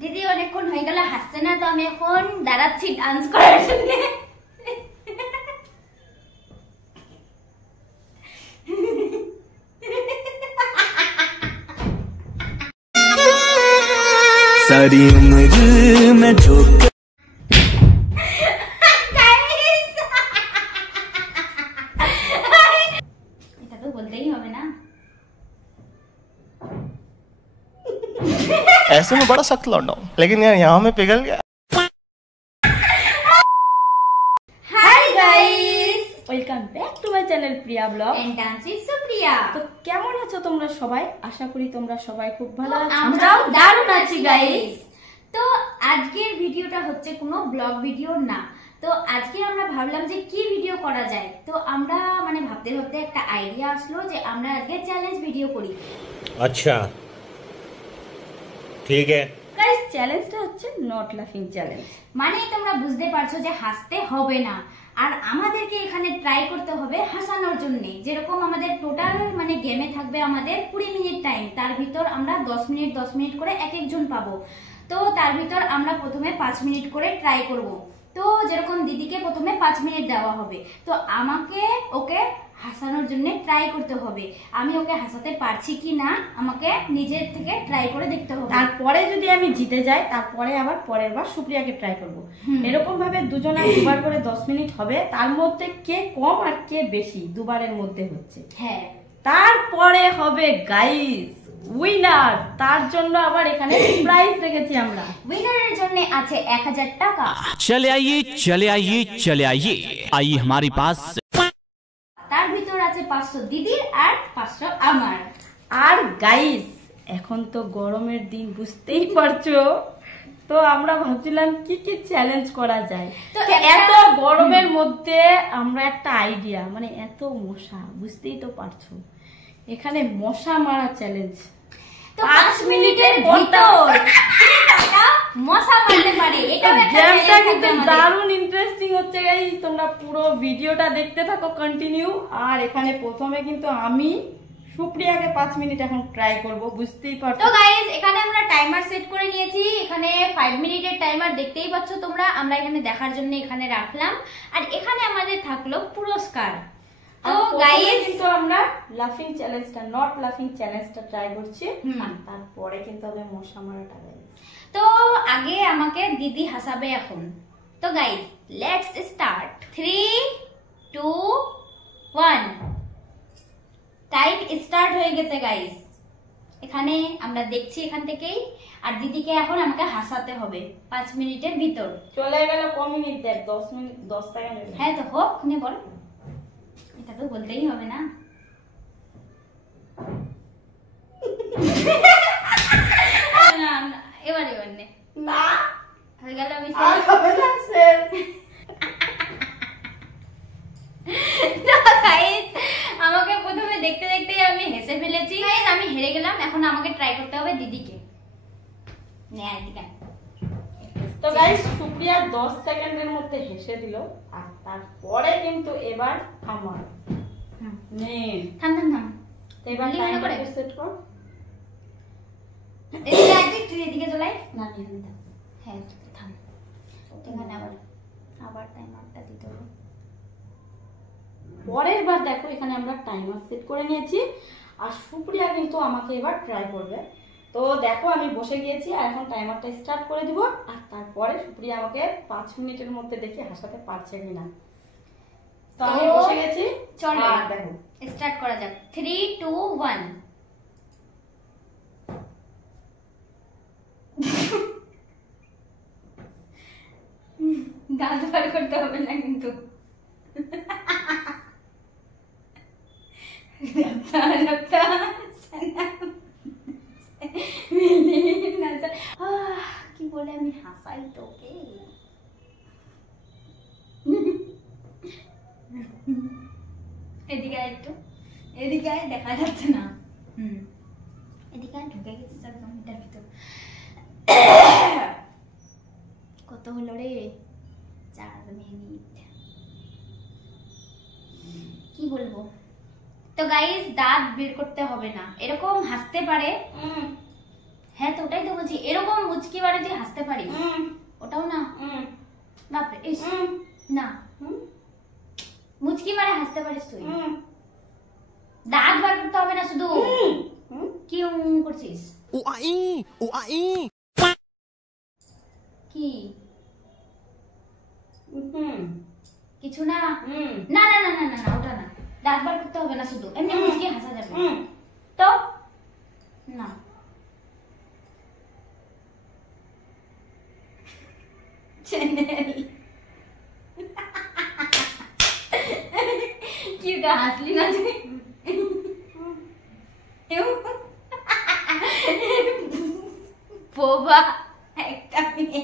দিদি অনেকক্ষণ হয়ে গেল হাসছে না, তো আমি এখন দাঁড়াচ্ছি ডান্স করার জন্য। सारी उम्र में झोंक এটা তো বলতেই হবে না। ऐसे में बड़ा सख्त लौंडा हूं, लेकिन यार यहाँ में पिघल गया। Hi guys, welcome back to my channel Priya blog and dance is Supriya. তো কেমন আছো তোমরা সবাই? আশা করি তোমরা সবাই খুব ভালো আছো। আমরাও দারুণ আছি গাইস। তো আজকের ভিডিওটা হচ্ছে কোনো ব্লগ ভিডিও না। তো আজকে আমরা ভাবলাম যে কি ভিডিও করা যায়। তো আমরা মানে ভাবতে ভাবতে একটা আইডিয়া আসলো যে আমরা আজকে চ্যালেঞ্জ ভিডিও করি। अच्छा ठीक है গাইস, চ্যালেঞ্জটা হচ্ছে নট লাফিং চ্যালেঞ্জ। মানে তোমরা বুঝতে পারছো যে হাসতে হবে না, আর আমাদেরকে এখানে ট্রাই করতে হবে হাসানোর জন্য। যেরকম আমাদের টোটাল মানে গেমে থাকবে আমাদের 20 মিনিট টাইম, তার ভিতর আমরা 10 মিনিট করে এক একজন পাবো। তো তার ভিতর আমরা প্রথমে 5 মিনিট করে ট্রাই করব। তো যেরকম দিদিকে প্রথমে 5 মিনিট দেওয়া হবে, তো আমাকে ওকে হাসানোর জন্য ট্রাই করতে হবে। আমি ওকে হাসাতে পারছি কি না আমাকে নিজের থেকে ট্রাই করে দেখতে হবে। তারপরে যদি আমি জিতে যাই, তারপরে আবার পরের বার সুপ্রিয়াকে ট্রাই করব। এরকম ভাবে দুজনে দুবার করে 10 মিনিট হবে, তার মধ্যে কে কম আর কে বেশি দুবারের মধ্যে হচ্ছে। হ্যাঁ, তারপরে হবে গাইস উইনার। তার জন্য আবার এখানে প্রাইজ রেখেছি আমরা। উইনারের জন্য আছে 1000 টাকা। चले आइए चले आइए चले आइए आइए हमारे पास। তার ভিতর আছে 500 দিদির আর 500 আমার। আর গাইস, এখন তো গরমের দিন, বুঝতেই পারছো। তো আমরা ভাবছিলাম কি কি চ্যালেঞ্জ করা যায়। তো তো এত গরমের মধ্যে আমরা একটা আইডিয়া, মানে এত মশা, বুঝতেই তো পারছো, এখানে মশা মারা চ্যালেঞ্জ। তো 5 মিনিটের ভিতর মশা মারতে পারে, এটাও একটা গেমটা চ্যালেঞ্জ কিন্তু আমাদের। দারুণ ইন্টারেস্টিং হচ্ছে গাইস। তোমরা পুরো ভিডিওটা দেখতে থাকো কন্টিনিউ। আর এখানে প্রথমে কিন্তু আমি সুপ্রিয়াকে 5 মিনিট এখন ট্রাই করব, বুঝতেই পারছো। তো গাইস, এখানে আমরা টাইমার সেট করে নিয়েছি। এখানে 5 মিনিটের টাইমার দেখতেই পাচ্ছ তোমরা, আমরা এখানে দেখার জন্য এখানে রাখলাম। আর এখানে আমাদের থাকলো পুরস্কার। তো গাইস, কিন্তু আমরা লাফিং চ্যালেঞ্জটা, নট লাফিং চ্যালেঞ্জটা ট্রাই করছি। আর তারপরে কিন্তু হবে মশা মারাটা গাইস। তো আগে আমাকে দিদি হাসাবে এখন। তো guys, let's start. 3 2 1 time start হয়ে গেছে গাইস। এখানে আমরা দেখছি এখান থেকেই। আর দিদিকে এখন আমাকে হাসাতে হবে 5 মিনিটের ভিতর। চলে গেল ক মিনিট? দেখ 10 মিনিট 10 সেকেন্ড। হ্যাঁ, তো হোক, নে বল। এটা তো বলতেই হবে না। না, না, এবার নে। না হয়ে গেল। আমি আর হবে না শেষ। তো গাইস, আমাকে প্রথমে দেখতে দেখতে আমি হেসে ফেলেছি। গাইস, আমি হেরে গেলাম। এখন আমাকে ট্রাই করতে হবে দিদিকে। নে আইদিকে। তো গাইস, সুপ্রিয়া 10 সেকেন্ডের মধ্যে হেসে দিল। আর তারপরে কিন্তু এবার আমার নে থাম থাম থাম। তো এবার বললি মনে করে? টাইমার সেট কর। এদিকে আইতে, তুই এদিকে চলাই। না এখানে থাক। হ্যাঁ, থাম। এখানে আবার টাইমারটা দিতে হবে। পরের বার দেখো, এখানে আমরা টাইমার সেট করে নিয়েছি। আর সুপ্রিয়া কিন্তু আমাকে এবার ট্রাই করবে। তো দেখো, আমি বসে গিয়েছি আর এখন টাইমারটা স্টার্ট করে দিব। আর তারপরে সুপ্রিয়া আমাকে 5 মিনিটের মধ্যে দেখি হাসাতে পারছে কিনা। তো আমি বসে গেছি, চলো আর দেখো স্টার্ট করা যাক। 3 2 1 দাঁত বার করতে হবে না কিন্তু। কি বলে আমি হাসাই তোকে। এদিকে আয় একটু, এদিকে আয়, দেখা যাচ্ছে না। এদিকে আয়, ঢুকে গেছিস একদম এটার ভিতর। কত হলো রে? 4 মিনিট। কি বলবো? তো গাইস, দাঁত বের করতে হবে না, এরকম হাসতে পারে। হ্যাঁ তো ওটাই তো বলছি, এরকম মুচকি মারে যে হাসতে পারিস ওটাও না। বাপরে ইস না, মুচকি মারে হাসতে পারিস তুই? দাঁত বার করতে হবে না, শুধু কি করছিস? কি কিছু না? না না না না না না, ওটা না, দাঁত বার করতে হবে না, শুধু এমনি মুচকি হাসা যাবে তো না। চ্যানেল কি গা হাসলি না তুই? বোবা একটা মেয়ে,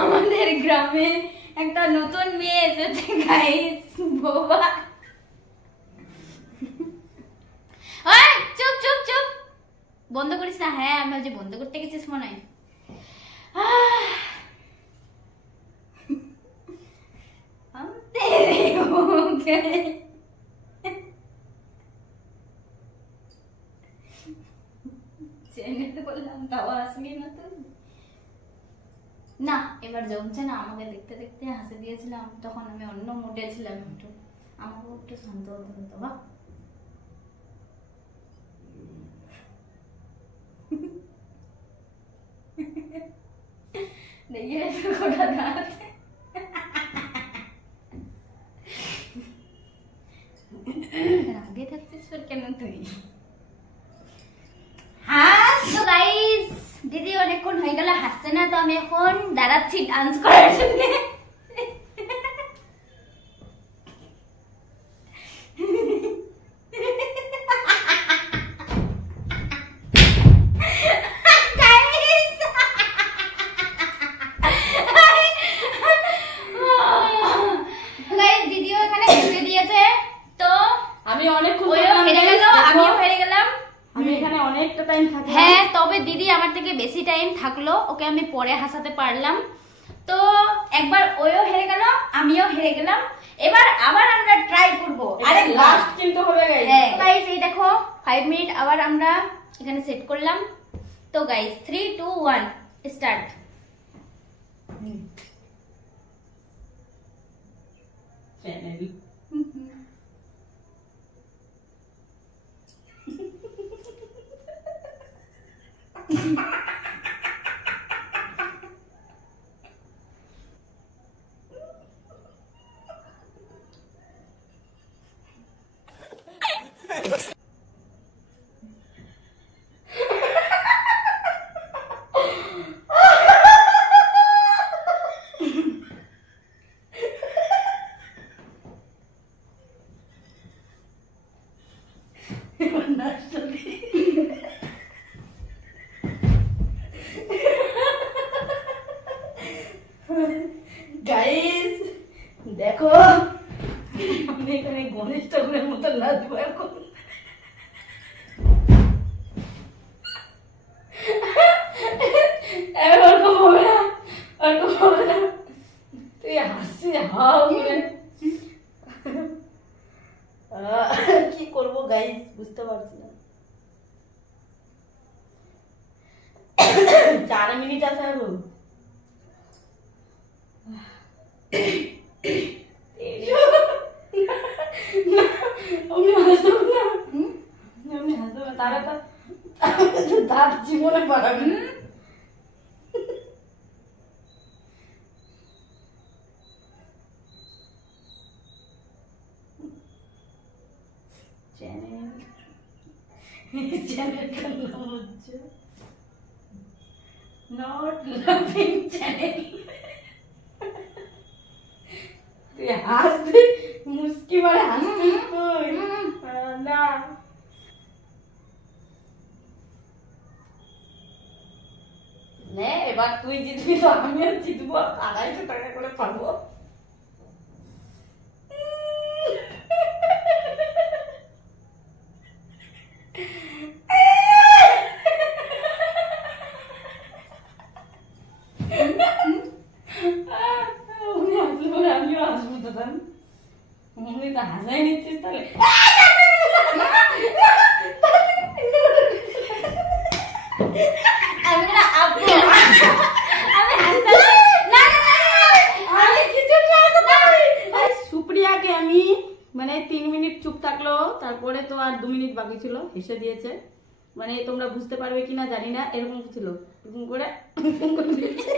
আমাদের গ্রামে একটা নতুন মেয়ে এসেছে গাইস, বোবা। ওই চুপ চুপ চুপ, বন্ধ করিস না। হ্যাঁ আমি যে বন্ধ করতে গেছিস মনে হয়। না এবার জমছে না, আমাকে দেখতে দেখতে হাসি দিয়েছিলাম, তখন আমি অন্য মুডে ছিলাম, একটু আমাকেও একটু শান্ত হতে হতো। বা দেখিয়ে গোটা দাঁত রাগে থাকছিস কেন তুই? গাইস দিদি অনেকক্ষণ হয়ে গেল হাসছে না, তো আমি এখন দাঁড়াচ্ছি ডান্স করার জন্য। দিদিও এখানে হেসে দিয়েছে, তো আমি অনেকক্ষণ হেরে গেল, আমিও হেরে গেলাম। আমি এখানে অনেকটা টাইম থাকলাম। হ্যাঁ তবে দিদি আমার থেকে বেশি টাইম থাকলো, ওকে আমি পরে হাসাতে পারলাম। তো একবার ওও হেরে গেল, আমিও হেরে গেলাম। এবার আবার আমরা ট্রাই করব। আরে লাস্ট কিন্তু হবে গাইস। হ্যাঁ গাইস এই দেখো 5 মিনিট আবার আমরা এখানে সেট করলাম। তো গাইস 3 2 1 স্টার্ট। চ্যানেল গাইস দেখো আমি এখানে গণেশ ঠাকুরের মতো নাচবো এখন। এরকম হবে না, এরকম হবে না, তুই হাসি হাও করে কি করবো গাইস বুঝতে পারছি না। 4 মিনিট আছে আরো। আমি হাসবো না, আমি হাসবো না, তারা তো দাঁত জীবনে পারাবে না। চ্যানেলটার নাম হচ্ছে নট লাফিং চ্যানেল। তুই হাসবি, মুস্কি মারে হাসবি না। নে এবার তুই জিতবি তো আমিও জিতবো, 250 টাকা করে পাবো। আমিও আসবো তো হাসাই নিচ্ছিস তাহলে। তারপরে তো আর 2 মিনিট বাকি ছিল, হেসে দিয়েছে। মানে তোমরা বুঝতে পারবে কিনা জানি না, এরকম ছিল এরকম করে দিয়েছে।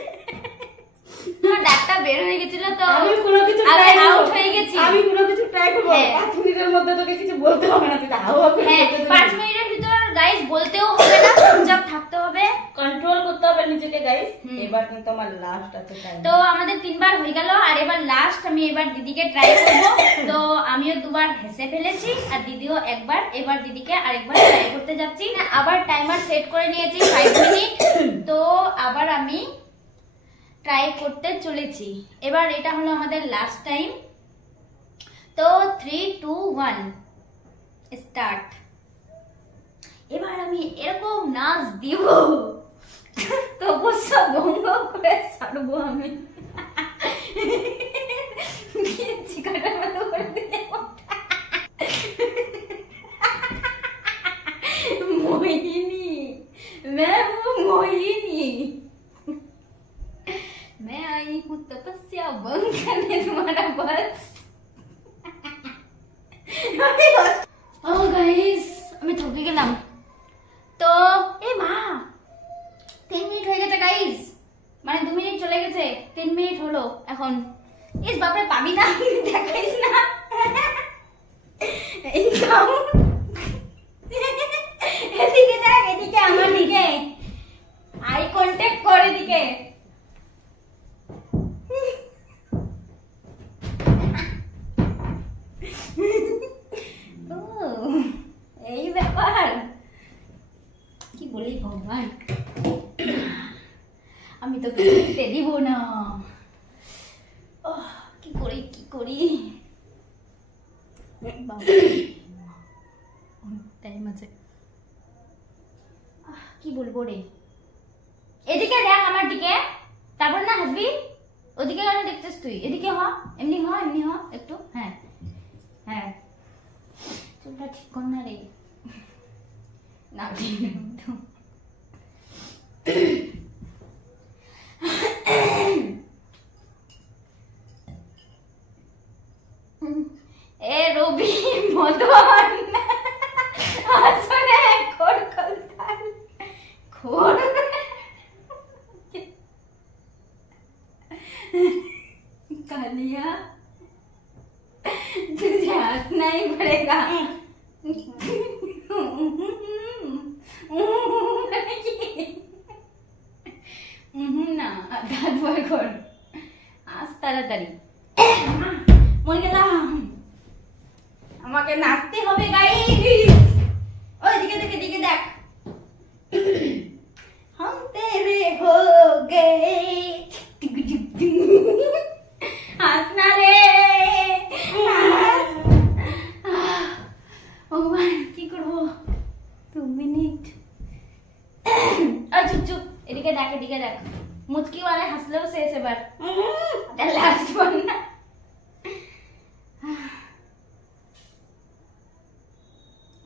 তোমার দাঁতটা বের হয়ে গেছিল তো আমি কোনো কিছু আরে try করবো। আউট হয়ে গেছি। আমি কোনো কিছু ট্রাই করব, হ্যাঁ। 5 মিনিটের মধ্যে তোকে কিছু বলতে হবে না, তুই আউ আউ করে হ্যাঁ, বলতে দিবি। 5 মিনিটের ভিতর গাইস বলতেও হবে না, চুপচাপ থাকতে হবে, কন্ট্রোল করতে হবে নিজেকে গাইস। হুম। এবার কিন্তু আমার লাস্ট আছে টাইম। তো আমাদের 3 বার হয়ে গেল, আর এবার লাস্ট আমি এবার দিদিকে ট্রাই করব। তো আমিও 2 বার হেসে ফেলেছি আর দিদিও একবার। এবার দিদিকে আরেকবার ট্রাই করতে যাচ্ছি। আবার টাইমার সেট করে নিয়েছি 5 মিনিট। তো আবার আমি ট্রাই করতে চলেছি। এবার এটা হলো আমাদের লাস্ট টাইম। তো 3 2 1 স্টার্ট। এবার আমি এরকম নাচ দিব তো অবশ্য ভঙ্গ করে ছাড়বো আমি। চিকাটার মতো করে দিলে मोहिनी, मैं वो मोहिनी, मैं आई हूँ तपस्या भंग करने तुम्हारा बस। ও গাইস, আমি থকে গেলাম। তো এই মা 3 মিনিট হয়ে গেছে গাইস, মানে 2 মিনিট চলে গেছে, 3 মিনিট হলো এখন। ইস বাপরে, পাবি না, দেখাইস না। এই কাম এদিকে দেখ, এদিকে আমার দিকে আই কন্টাক্ট কর, এদিকে। ও এই ব্যাপার, কি বলি ভগবান, আমি তো দেখতে দিব না। কি করি কি করি, টাইম আছে, কি বলবো রে। এদিকে দেখ আমার দিকে, তারপর না হাসবি। ওদিকে কেন দেখছিস তুই? এদিকে হ, এমনি হ, এমনি হ একটু। হ্যাঁ হ্যাঁ, চুলটা ঠিক কর না রে। না ঠিক তো। এ রবি মদন আসলে খোর কলতাল খোর कालिया, तुझे हंसना ही पड़ेगा। না দাঁত বার কর, আজ তাড়াতাড়ি। মরে গেলাম, আমাকে নাচতে হবে গাইস। ওই দিকে দিকে দিকে দেখ, हम तेरे हो गए। হাসনা রে, ভগবান কি করবো, 2 মিনিট। চুপ চুপ, এদিকে দেখ, এদিকে দেখ। মুচকি वाले হাসলেও শেষ এবার, লাস্ট ওয়ান না।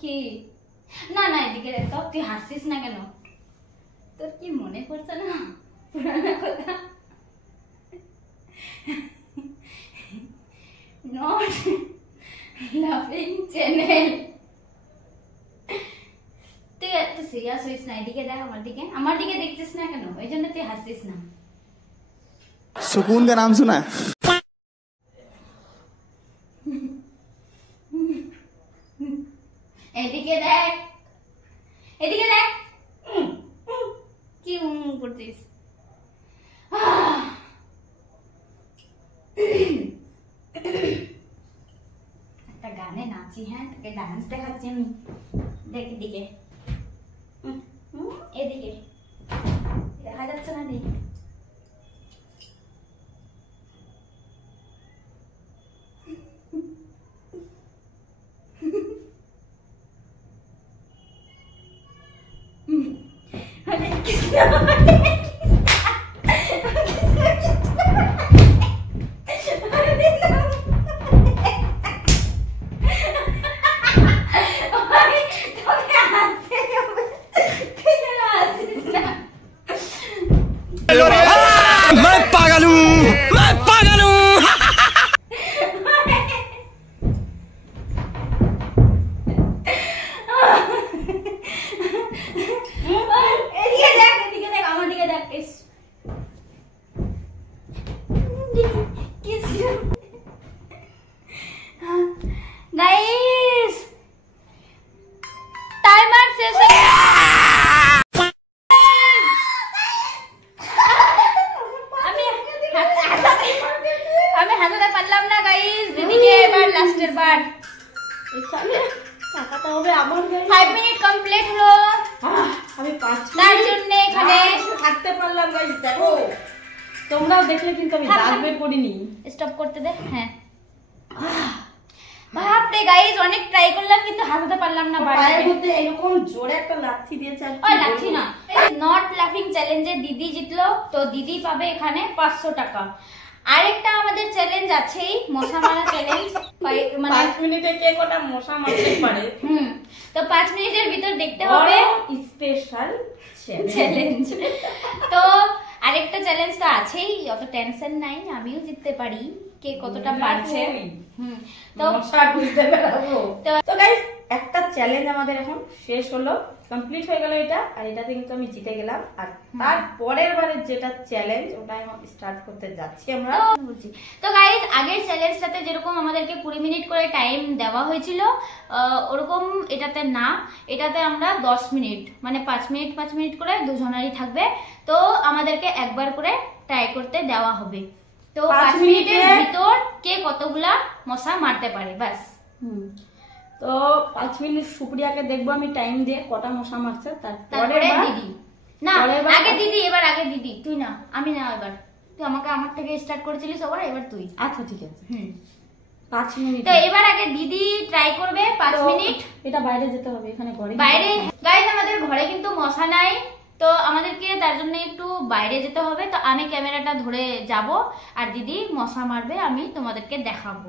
কি না না, এদিকে দেখ তো, তুই হাসছিস না কেন? তোর কি মনে পড়ছে না পুরানো কথা? নট লাফিং চ্যানেল। তুই এত সিরিয়াস হইস না, এদিকে দেখ আমার দিকে। আমার দিকে দেখছিস না কেন? ওই জন্য তুই হাসছিস না। सुकून का नाम सुना है? এদিকে দেখ, এদিকে দেখ, কি করছিস? একটা গানে নাচি, হ্যাঁ তোকে ডান্স দেখাচ্ছি আমি। দেখ এদিকে, এদিকে দেখা যাচ্ছে না দেখ। मैं पागल हूँ, मैं पागल हूँ। এখানে থাকতে পারলাম গাইস, দেখো তোমরাও দেখলে কিন্তু আমি দাগ বের করিনি। স্টপ করতে দে। হ্যাঁ বাপরে গাইস, অনেক ট্রাই করলাম কিন্তু হাসাতে পারলাম না। পায়ের মধ্যে এরকম জোরে একটা লাথি দিয়েছে। ওই লাঠি না, নট লাফিং চ্যালেঞ্জে দিদি জিতলো, তো দিদি পাবে এখানে 500 টাকা। আরেকটা আমাদের চ্যালেঞ্জ আছেই, মশা মারা চ্যালেঞ্জ। মানে 5 মিনিটে কে কটা মশা মারতে পারে। তো 5 মিনিটের ভিতর দেখতে হবে স্পেশাল চ্যালেঞ্জ। তো আরেকটা চ্যালেঞ্জ তো আছেই, অত টেনশন নাই, আমিও জিততে পারি, কে কতটা পারছে। তো মশা খুঁজতে বেরাবো। তো গাইস, একটা চ্যালেঞ্জ আমাদের এখন শেষ হলো, কমপ্লিট হয়ে গেল এটা। আর এটাতে কিন্তু আমি জিতে গেলাম। আর তার পরের বারের যেটা চ্যালেঞ্জ, ওটা এখন স্টার্ট করতে যাচ্ছি আমরা। তো গাইস, আগের চ্যালেঞ্জটাতে যেরকম আমাদেরকে 20 মিনিট করে টাইম দেওয়া হয়েছিল, ওরকম এটাতে না। এটাতে আমরা 10 মিনিট, মানে 5 মিনিট করে দুজনেরই থাকবে। তো আমাদেরকে একবার করে ট্রাই করতে দেওয়া হবে। তো 5 মিনিটের ভিতর কে কতগুলা মশা মারতে পারে, বাস। তো 5 মিনিট সুপ্রিয়াকে দেখবো আমি টাইম দিয়ে কটা মশা মারছে। তারপরে দিদি না, আগে দিদি, এবার আগে দিদি, তুই না, আমি না, এবার তুই আমাকে আমার থেকে স্টার্ট করেছিলিস, এবার তুই। আচ্ছা ঠিক আছে। 5 মিনিট। তো এবার আগে দিদি ট্রাই করবে 5 মিনিট। এটা বাইরে যেতে হবে, এখানে ঘরে বাইরে গাইস আমাদের ঘরে কিন্তু মশা নাই, তো আমাদেরকে তার জন্য একটু বাইরে যেতে হবে। তো আমি ক্যামেরাটা ধরে যাব আর দিদি মশা মারবে, আমি তোমাদেরকে দেখাবো।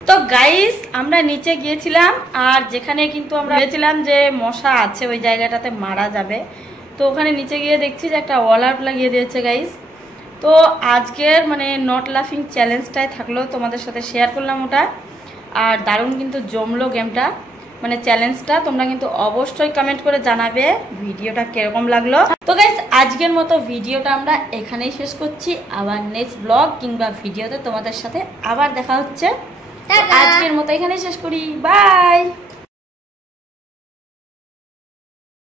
তো গাইস, আমরা নিচে গিয়েছিলাম, আর যেখানে কিন্তু আমরা ভেবেছিলাম যে মশা আছে ওই জায়গাটাতে মারা যাবে, তো ওখানে নিচে গিয়ে দেখছি যে একটা অল আউট লাগিয়ে দিয়েছে গাইস। তো আজকের মানে নট লাফিং চ্যালেঞ্জটাই থাকলো, তোমাদের সাথে শেয়ার করলাম ওটা। আর দারুণ কিন্তু জমলো গেমটা, মানে চ্যালেঞ্জটা। তোমরা কিন্তু অবশ্যই কমেন্ট করে জানাবে ভিডিওটা কিরকম লাগলো। তো গাইস, আজকের মতো ভিডিওটা আমরা এখানেই শেষ করছি। আবার নেক্সট ব্লগ কিংবা ভিডিওতে তোমাদের সাথে আবার দেখা হচ্ছে। আজকের মতো এখানেই শেষ করি, বাই।